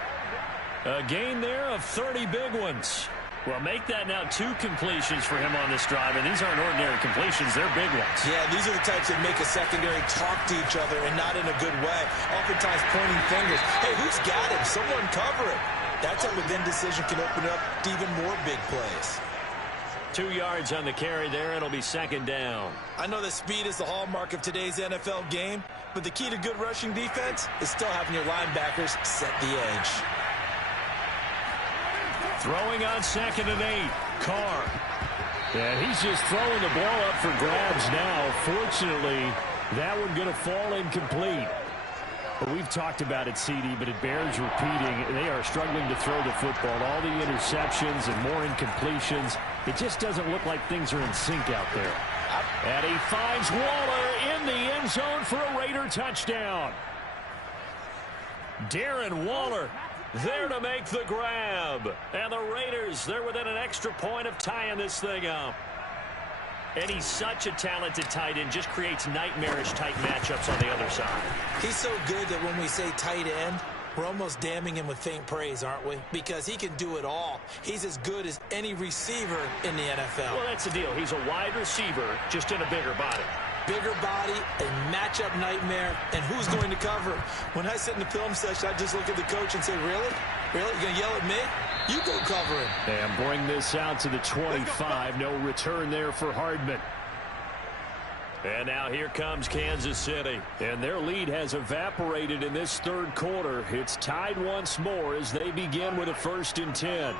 A gain there of 30 big ones. Well, make that now 2 completions for him on this drive, and these aren't ordinary completions. They're big ones. Yeah, these are the types that make a secondary talk to each other, and not in a good way. Oftentimes pointing fingers. Hey, who's got him? Someone cover it. That type of indecision can open up to even more big plays. 2 yards on the carry there. It'll be 2nd down. I know that speed is the hallmark of today's NFL game, but the key to good rushing defense is still having your linebackers set the edge. Throwing on 2nd and 8. Carr. And he's just throwing the ball up for grabs now. Fortunately, that one going to fall incomplete. We've talked about it, CD, but it bears repeating. They are struggling to throw the football. All the interceptions and more incompletions. It just doesn't look like things are in sync out there. And he finds Waller in the end end zone for a Raider touchdown. Darren Waller there to make the grab. And the Raiders, they're within an extra point of tying this thing up. And he's such a talented tight end, just creates nightmarish-type matchups on the other side. He's so good that when we say tight end, we're almost damning him with faint praise, aren't we? Because he can do it all. He's as good as any receiver in the NFL. Well, that's the deal. He's a wide receiver, just in a bigger body. Bigger body, a matchup nightmare, and who's going to cover? When I sit in the film session, I just look at the coach and say, really? Really? You going to yell at me? You go cover him. And bring this out to the 25. No return there for Hardman. And now here comes Kansas City. And their lead has evaporated in this third quarter. It's tied once more as they begin with a 1st and 10.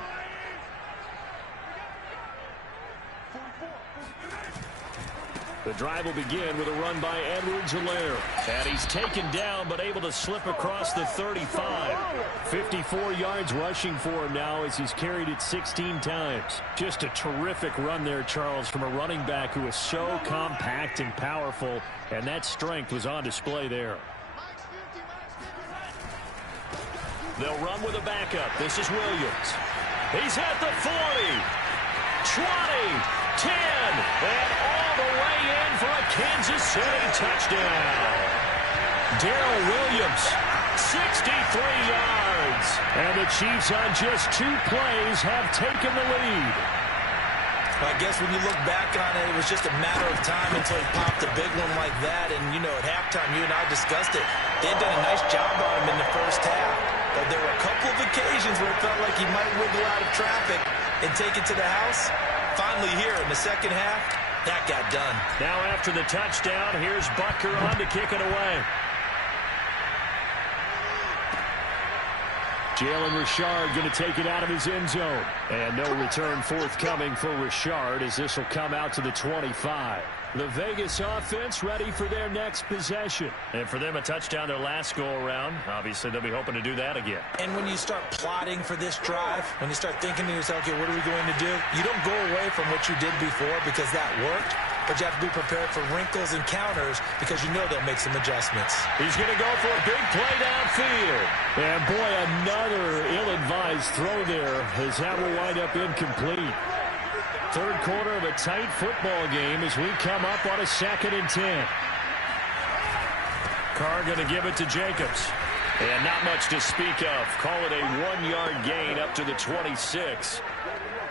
The drive will begin with a run by Edwards-Helaire. And he's taken down but able to slip across the 35. 54 yards rushing for him now as he's carried it 16 times. Just a terrific run there, Charles, from a running back who is so compact and powerful. And that strength was on display there. They'll run with a backup. This is Williams. He's at the 40, 20, 10, and all the way in for a Kansas City touchdown. Darrell Williams, 63 yards. And the Chiefs on just 2 plays have taken the lead. I guess when you look back on it, it was just a matter of time until he popped a big one like that. And, you know, at halftime, you and I discussed it. They had done a nice job on him in the first half. But there were a couple of occasions where it felt like he might wiggle out of traffic and take it to the house. Finally here in the second half, that got done. Now after the touchdown, here's Butker on to kick it away. Jalen Richard going to take it out of his end zone. And no return forthcoming for Richard as this will come out to the 25. The Vegas offense ready for their next possession. And for them, a touchdown their last go-around. Obviously, they'll be hoping to do that again. And when you start plotting for this drive, when you start thinking to yourself, okay, what are we going to do? You don't go away from what you did before because that worked. But you have to be prepared for wrinkles and counters because you know they'll make some adjustments. He's going to go for a big play downfield. And, boy, another ill-advised throw there as that will wind up incomplete. Third quarter of a tight football game as we come up on a 2nd and 10. Carr going to give it to Jacobs. And not much to speak of. Call it a 1-yard gain up to the 26.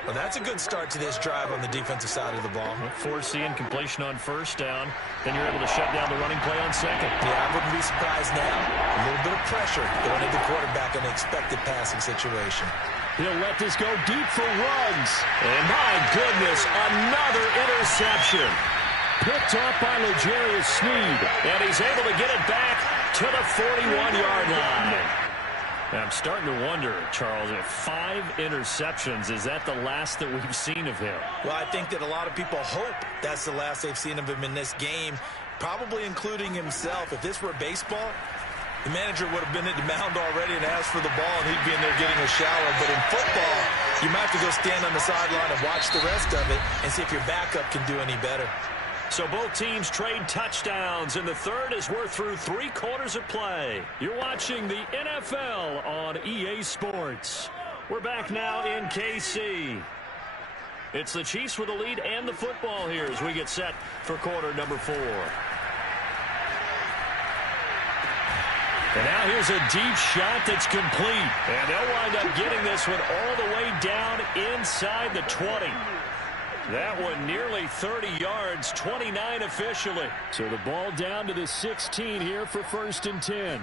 Well, that's a good start to this drive on the defensive side of the ball. Force the incompletion on 1st down. Then you're able to shut down the running play on 2nd. Yeah, I wouldn't be surprised now. A little bit of pressure going at the quarterback in an expected passing situation. He'll let this go deep for Ruggs. And my goodness, another interception. Picked off by L'Jarius Sneed. And he's able to get it back to the 41-yard line. I'm starting to wonder, Charles, if 5 interceptions, is that the last that we've seen of him? Well, I think that a lot of people hope that's the last they've seen of him in this game, probably including himself. If this were baseball, the manager would have been at the mound already and asked for the ball, and he'd be in there getting a shower. But in football, you might have to go stand on the sideline and watch the rest of it and see if your backup can do any better. So both teams trade touchdowns in the third as we're through 3 quarters of play. You're watching the NFL on EA Sports. We're back now in KC. It's the Chiefs with the lead and the football here as we get set for quarter number 4. And now here's a deep shot that's complete. And they'll wind up getting this one all the way down inside the 20. That one nearly 30 yards, 29 officially. So the ball down to the 16 here for 1st and 10.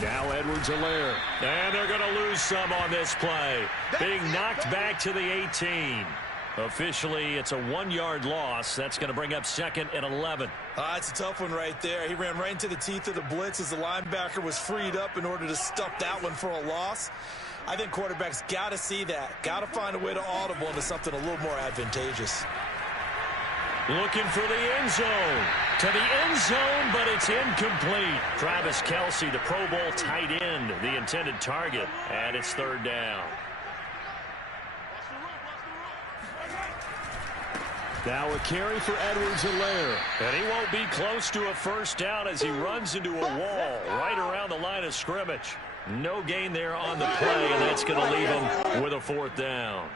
Now Edwards-Helaire. And they're going to lose some on this play. Being knocked back to the 18. Officially, it's a 1-yard loss. That's going to bring up 2nd and 11. It's a tough one right there. He ran right into the teeth of the blitz as the linebacker was freed up in order to stuff that one for a loss. I think quarterbacks got to see that. Got to find a way to audible into something a little more advantageous. Looking for the end zone. To the end zone, but it's incomplete. Travis Kelce, the Pro Bowl tight end, the intended target. And it's 3rd down. Now a carry for Edwards-Helaire. And he won't be close to a first down as he runs into a wall right around the line of scrimmage. No gain there on the play, and that's going to leave him with a fourth down.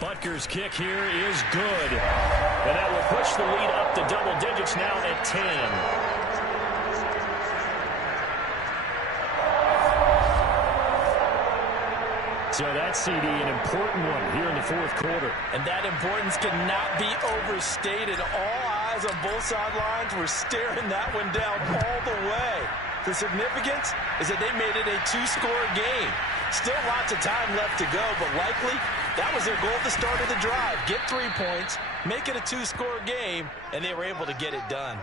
Butker's kick here is good. And that will push the lead up to double digits now at 10. So that CD, an important one here in the fourth quarter. And that importance cannot be overstated. All eyes on both sidelines were staring that one down all the way. The significance is that they made it a two-score game. Still lots of time left to go, but likely that was their goal at the start of the drive. Get 3 points, make it a two-score game, and they were able to get it done.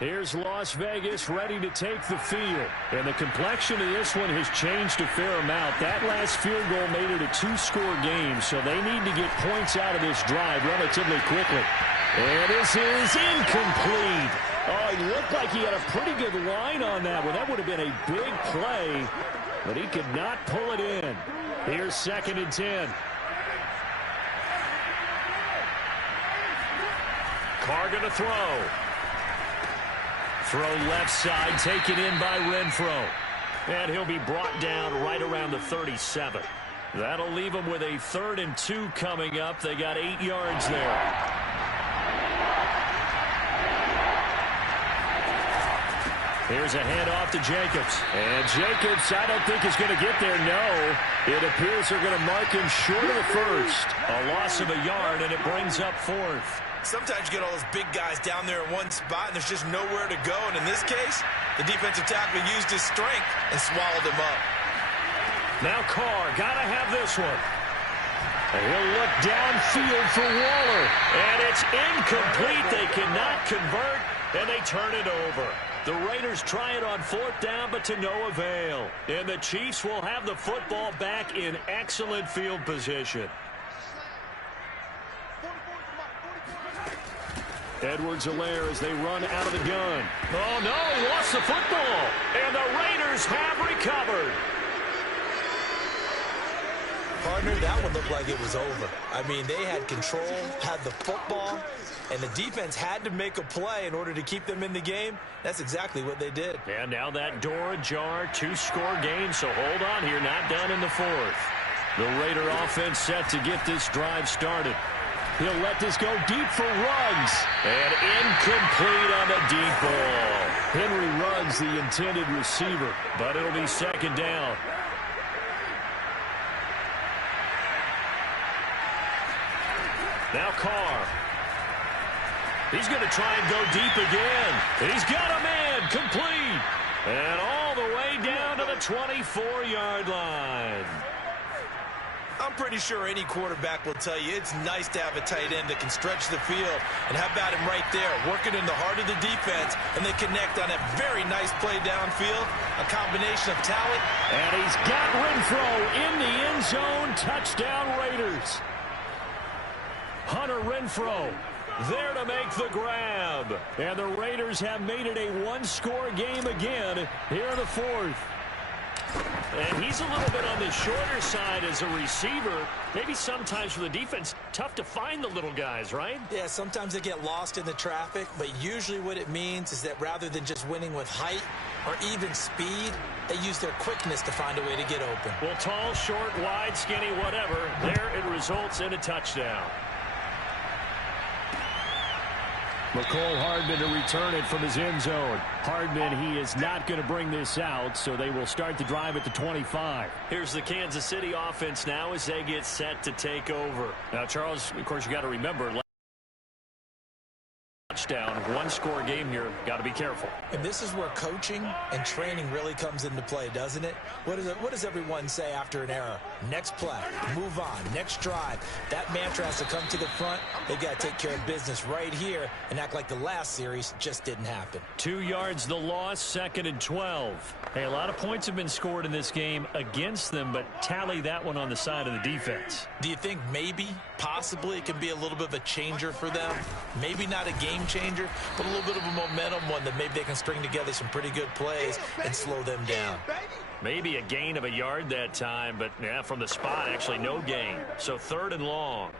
Here's Las Vegas ready to take the field. And the complexion of this one has changed a fair amount. That last field goal made it a two-score game, so they need to get points out of this drive relatively quickly. And this is incomplete. Oh, he looked like he had a pretty good line on that one. That would have been a big play, but he could not pull it in. Here's 2nd and 10. Carr going to throw. Throw left side, taken in by Renfro. And he'll be brought down right around the 37. That'll leave him with a 3rd and 2 coming up. They got 8 yards there. Here's a handoff to Jacobs. And Jacobs, I don't think is going to get there. No. It appears they're going to mark him short of the first. A loss of a yard, and it brings up 4th. Sometimes you get all those big guys down there in one spot, and there's just nowhere to go. And in this case, the defensive tackle used his strength and swallowed him up. Now Carr, got to have this one. And he'll look downfield for Waller. And it's incomplete. They cannot convert, and they turn it over. The Raiders try it on 4th down, but to no avail. And the Chiefs will have the football back in excellent field position. Edwards-Helaire as they run out of the gun. Oh, no, he lost the football. And the Raiders have recovered. Partner, that one looked like it was over. I mean, they had control, had the football, and the defense had to make a play in order to keep them in the game. That's exactly what they did. And now that door ajar, 2-score game, so hold on here, not done in the 4th. The Raider offense set to get this drive started. He'll let this go deep for Ruggs. And incomplete on the deep ball. Henry Ruggs, the intended receiver, but it'll be 2nd down. Now Carr. He's going to try and go deep again. He's got a man complete. And all the way down to the 24-yard line. I'm pretty sure any quarterback will tell you it's nice to have a tight end that can stretch the field. And how about him right there, working in the heart of the defense, and they connect on a very nice play downfield, a combination of talent. And he's got Renfro in the end zone. Touchdown Raiders. Hunter Renfro there to make the grab. And the Raiders have made it a 1-score game again here in the 4th. And he's a little bit on the shorter side as a receiver. Maybe sometimes for the defense, tough to find the little guys, right? Yeah, sometimes they get lost in the traffic, but usually what it means is that rather than just winning with height or even speed, they use their quickness to find a way to get open. Well, tall, short, wide, skinny, whatever, there it results in a touchdown. McCole Hardman to return it from his end zone. Hardman, he is not going to bring this out, so they will start the drive at the 25. Here's the Kansas City offense now as they get set to take over. Now, Charles, of course, you got to remember, touchdown, 1-score game here. Got to be careful. And this is where coaching and training really comes into play, doesn't it? What does everyone say after an error? Next play, move on, next drive. That mantra has to come to the front. They've got to take care of business right here and act like the last series just didn't happen. 2 yards the loss, 2nd and 12. Hey, a lot of points have been scored in this game against them, but tally that one on the side of the defense. Do you think maybe, possibly, it can be a little bit of a changer for them? Maybe not a game changer, but a little bit of a momentum one that maybe they can string together some pretty good plays and slow them down. Maybe a gain of a yard that time, but yeah, from the spot, actually no gain. So 3rd and long.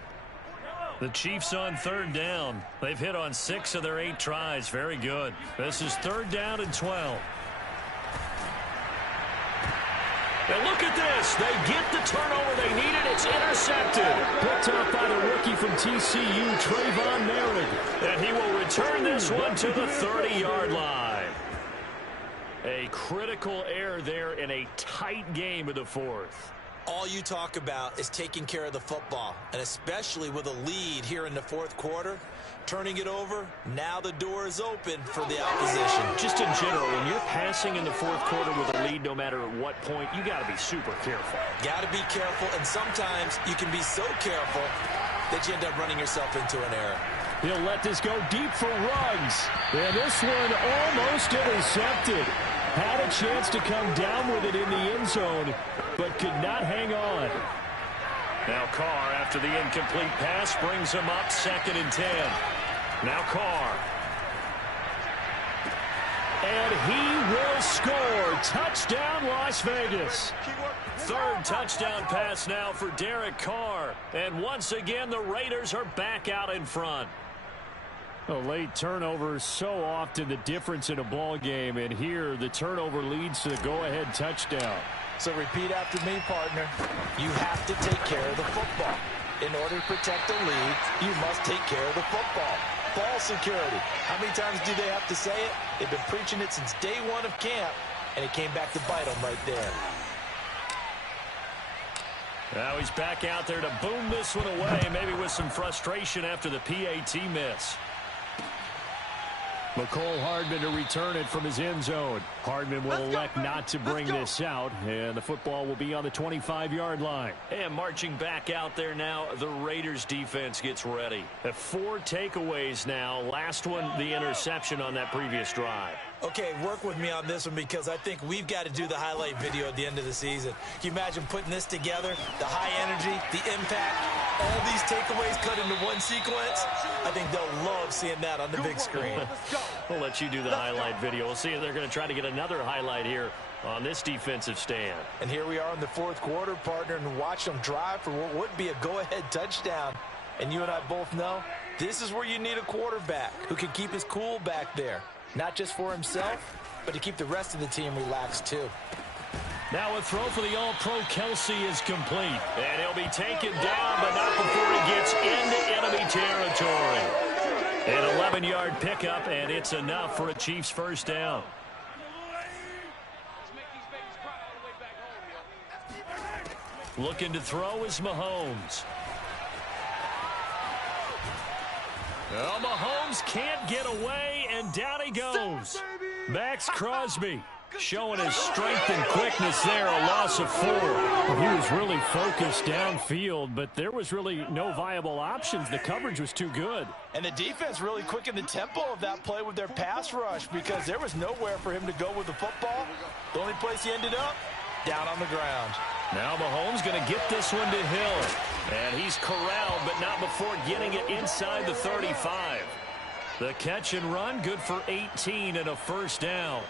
The Chiefs on 3rd down. They've hit on 6 of their 8 tries. Very good. This is 3rd down and 12. And look at this. They get the turnover they needed. It's intercepted. Picked up by the rookie from TCU, Trayvon Merritt. And he will return this one to the 30-yard line. A critical error there in a tight game of the 4th. All you talk about is taking care of the football, and especially with a lead here in the 4th quarter. Turning it over, now the door is open for the opposition. Just in general, when you're passing in the 4th quarter with a lead, no matter at what point, you got to be super careful. Got to be careful, and sometimes you can be so careful that you end up running yourself into an error. He'll let this go deep for Ruggs. And this one almost intercepted. Had a chance to come down with it in the end zone, but could not hang on. Now Carr, after the incomplete pass, brings him up 2nd and 10. Now Carr. And he will score. Touchdown, Las Vegas. 3rd touchdown pass now for Derek Carr. And once again, the Raiders are back out in front. A late turnover is so often the difference in a ball game, and here the turnover leads to the go-ahead touchdown. So repeat after me, partner. You have to take care of the football. In order to protect the lead, you must take care of the football. Ball security. How many times do they have to say it? They've been preaching it since day 1 of camp, and it came back to bite them right there. Now he's back out there to boom this one away, maybe with some frustration after the PAT miss. McCole Hardman to return it from his end zone. Hardman will elect not to bring this out, and the football will be on the 25-yard line. And marching back out there now, the Raiders defense gets ready. 4 takeaways now. Last one, the interception on that previous drive. Okay, work with me on this one because I think we've got to do the highlight video at the end of the season. Can you imagine putting this together? The high energy, the impact, all these takeaways cut into one sequence? I think they'll love seeing that on the big screen. We'll let you do the highlight video. We'll see if they're going to try to get another highlight here on this defensive stand. And here we are in the 4th quarter, partner, and watch them drive for what would be a go-ahead touchdown. And you and I both know this is where you need a quarterback who can keep his cool back there. Not just for himself, but to keep the rest of the team relaxed too. Now a throw for the All-Pro Kelsey is complete. And he'll be taken down, but not before he gets into enemy territory. An 11-yard pickup, and it's enough for a Chiefs first down. Looking to throw is Mahomes. Well, Mahomes can't get away, and down he goes. Max Crosby showing his strength and quickness there, a loss of 4. He was really focused downfield, but there was really no viable options. The coverage was too good. And the defense really quickened the tempo of that play with their pass rush because there was nowhere for him to go with the football. The only place he ended up, down on the ground. Now Mahomes going to get this one to Hill. And he's corralled, but not before getting it inside the 35. The catch and run, good for 18 and a first down.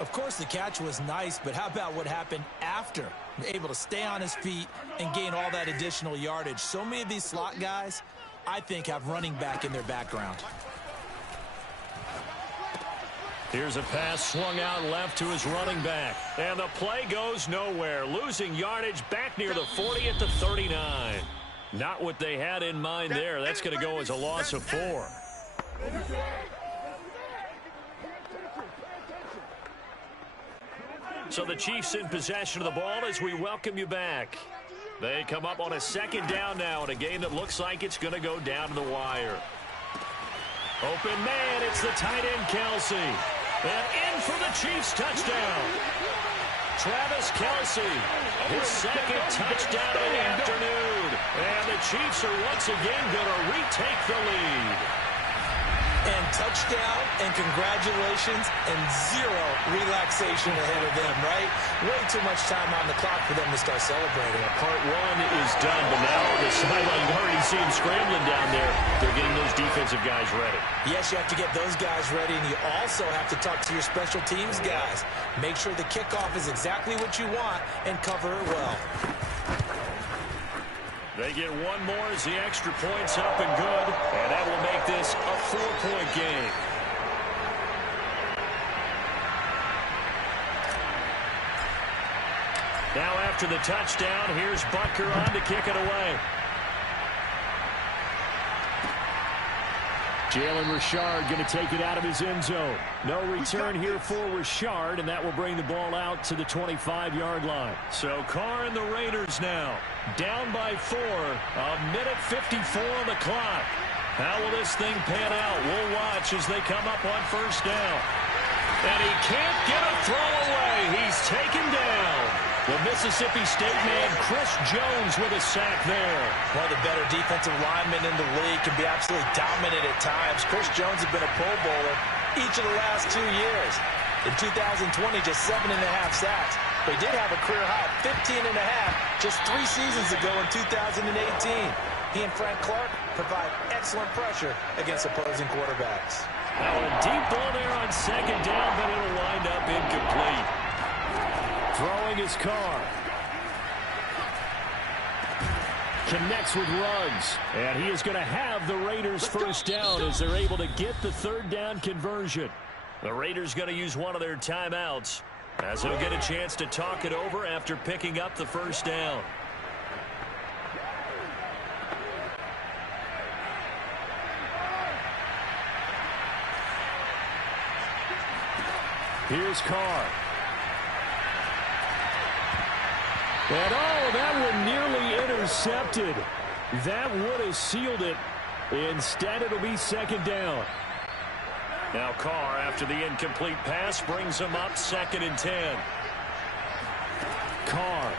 Of course, the catch was nice, but how about what happened after? Able to stay on his feet and gain all that additional yardage. So many of these slot guys, I think, have running back in their background. Here's a pass swung out left to his running back. And the play goes nowhere. Losing yardage back near the 40 at the 39. Not what they had in mind there. That's going to go as a loss of 4. So the Chiefs in possession of the ball as we welcome you back. They come up on a 2nd down now in a game that looks like it's going to go down to the wire. Open man, it's the tight end Kelsey. And in for the Chiefs touchdown. Travis Kelsey, his 2nd touchdown of the afternoon. And the Chiefs are once again going to retake the lead. And touchdown and congratulations and zero relaxation ahead of them, right? Way too much time on the clock for them to start celebrating. Part one is done, but now on the sideline, you already see them scrambling down there. They're getting those defensive guys ready. Yes, you have to get those guys ready, and you also have to talk to your special teams guys. Make sure the kickoff is exactly what you want and cover it well. They get one more as the extra point's up and good, and that will make this a 4-point game. Now after the touchdown, here's Butker on to kick it away. Jalen Richard going to take it out of his end zone. No return here for Richard, and that will bring the ball out to the 25-yard line. So Carr and the Raiders now down by 4. A minute 54 on the clock. How will this thing pan out? We'll watch as they come up on first down. And he can't get a throw away. He's taken down. The Mississippi State man, Chris Jones, with a sack there. One of the better defensive linemen in the league, can be absolutely dominant at times. Chris Jones has been a Pro Bowler each of the last 2 years. In 2020, just 7.5 sacks. But he did have a career high of 15.5 just 3 seasons ago in 2018. He and Frank Clark provide excellent pressure against opposing quarterbacks. Now a deep ball there on second down, but it'll wind up incomplete. Throwing his Carr. Connects with Ruggs. And he is going to have the Raiders first down as they're able to get the third down conversion. The Raiders going to use one of their timeouts as they'll get a chance to talk it over after picking up the first down. Here's Carr. And oh, that one nearly intercepted. That would have sealed it. Instead, it'll be second down. Now Carr, after the incomplete pass, brings him up 2nd and 10. Carr.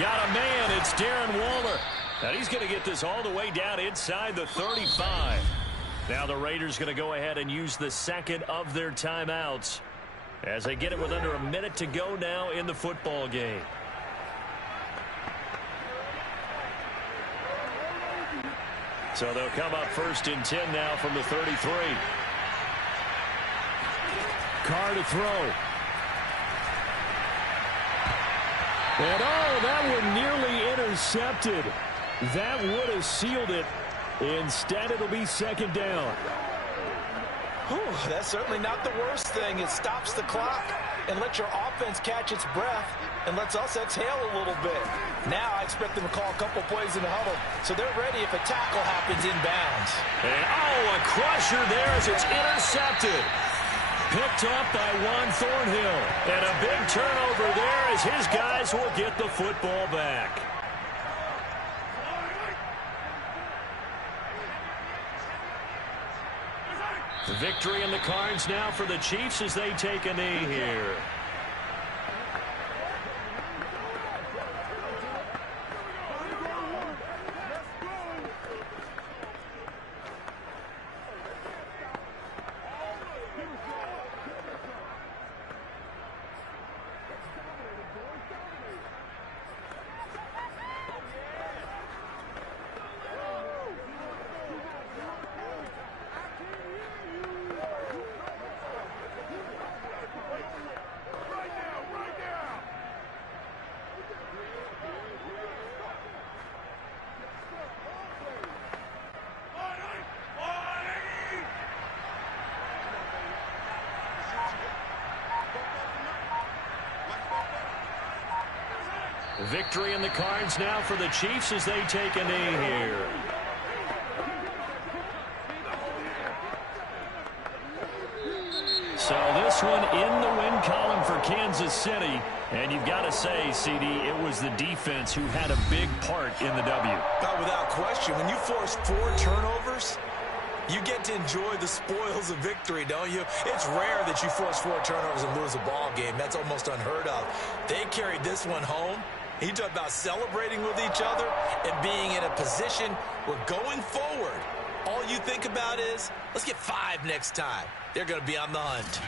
Got a man. It's Darren Waller. And he's going to get this all the way down inside the 35. Now the Raiders going to go ahead and use the second of their timeouts as they get it with under a minute to go now in the football game. So they'll come up 1st and 10 now from the 33. Carr to throw. And oh, that one nearly intercepted. That would have sealed it. Instead, it'll be second down. That's certainly not the worst thing. It stops the clock and lets your offense catch its breath and lets us exhale a little bit. Now I expect them to call a couple plays in the huddle, so they're ready if a tackle happens inbounds. And oh, a crusher there as it's intercepted. Picked up by Juan Thornhill. And a big turnover there as his guys will get the football back. The victory in the cards now for the Chiefs as they take a knee here. Victory in the cards now for the Chiefs as they take a knee here. So this one in the win column for Kansas City. And you've got to say, CD, it was the defense who had a big part in the W. Without question, when you force 4 turnovers, you get to enjoy the spoils of victory, don't you? It's rare that you force 4 turnovers and lose a ball game. That's almost unheard of. They carried this one home, You talk about celebrating with each other and being in a position where going forward, all you think about is, let's get 5 next time. They're going to be on the hunt.